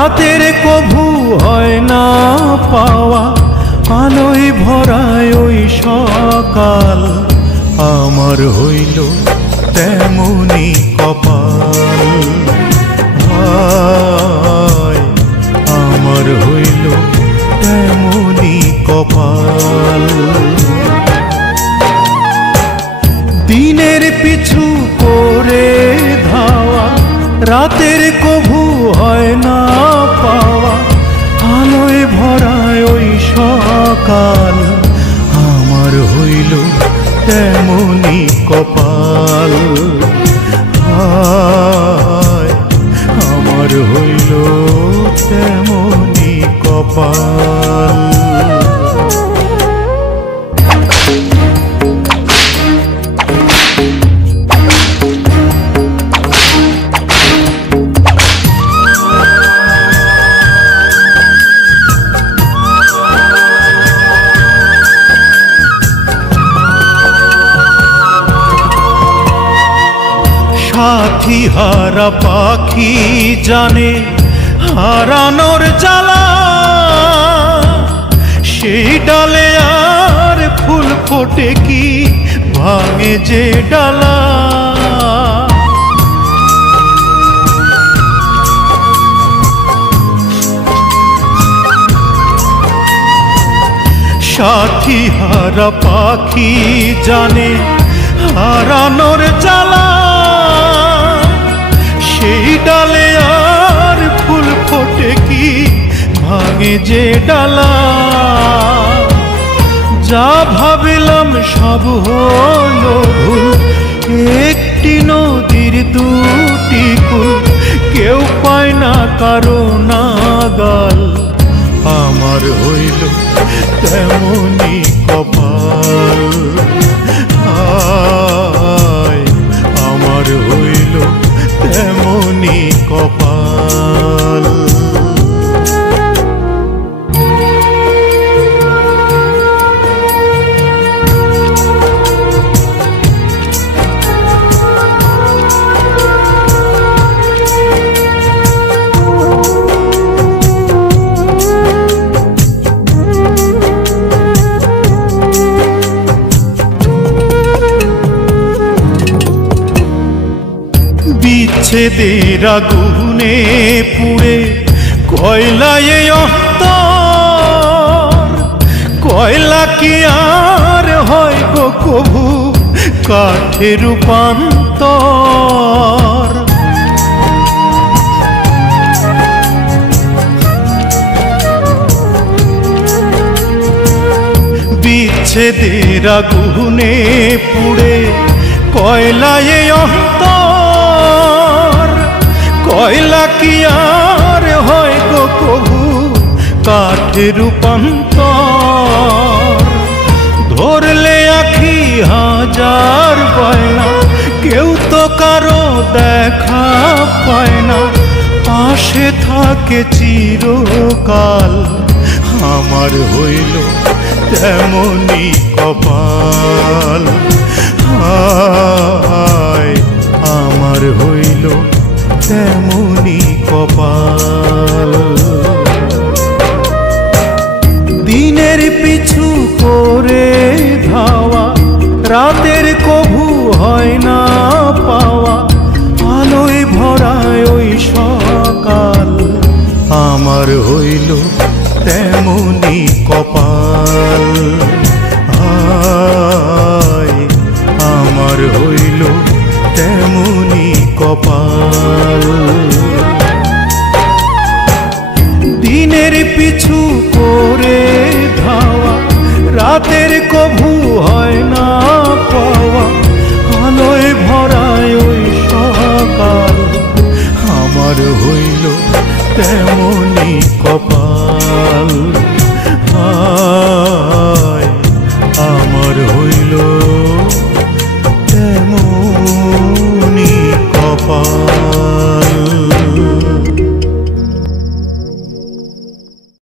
রাতের কভু হয় না পাওয়া, আলোয় ভরায় ওই সকাল। আমার হইল তেমনি কপাল, হায় আমার হইল তেমনি কপাল। দিনের পিছু করে ধাওয়া, রাতের কভু হয় না পাওয়া, আলোয় ভরায় ওই সকাল। আমার হইল তেমনি কপাল, হায় আমার হইল তেমনি কপাল। সাথী হারা পাখি জানে হারানোর জ্বালা, সেই ডালে আর ফুল ফোটে কি ভাঙে যে ডালা। সাথী হারা পাখি জানে হারানোর জ্বালা, সেই ডালে আর ফুল ফোটে কি ভাঙে যে ডালা। যা ভাবিলাম সব হলো ভুল, একটি নদীর দুটি কুল, কেউ পায় না কারো নাগাল। আমার হইল তেমনি কপাল, হায় আমার হইল তেমনি কপাল। বিচ্ছেদের আগুনে পুড়ে কয়লায় অন্তর, কয়লা কি আর হয় গো কভু কাঠে রূপান্তর। বিচ্ছেদের আগুনে পুড়ে কয়লায় অন্তর, কয়লা কি আর হয় গো কভু কাঠে রূপান্তর। ধরলে আখি হাজার বায়না, কেউ তো কারো দেখা পায় না, পাশে থাকে চিরকাল। আমার হইল তেমনি কপাল, হায় আমার হইল তেমনি কপাল। দিনের পিছু করে ধাওয়া, রাতের কভু হয় না পাওয়া, আলোয় ভরায় ওই সকাল। আমার হইল তেমনি কপাল, হায় আমার হইল তেমনি কপাল। দিনের পিছু করে ধাওয়া, রাতের কভু হয় না পাওয়া, আলোয় ভরায় ওই সকাল। আমার হইল তেমনি কপাল।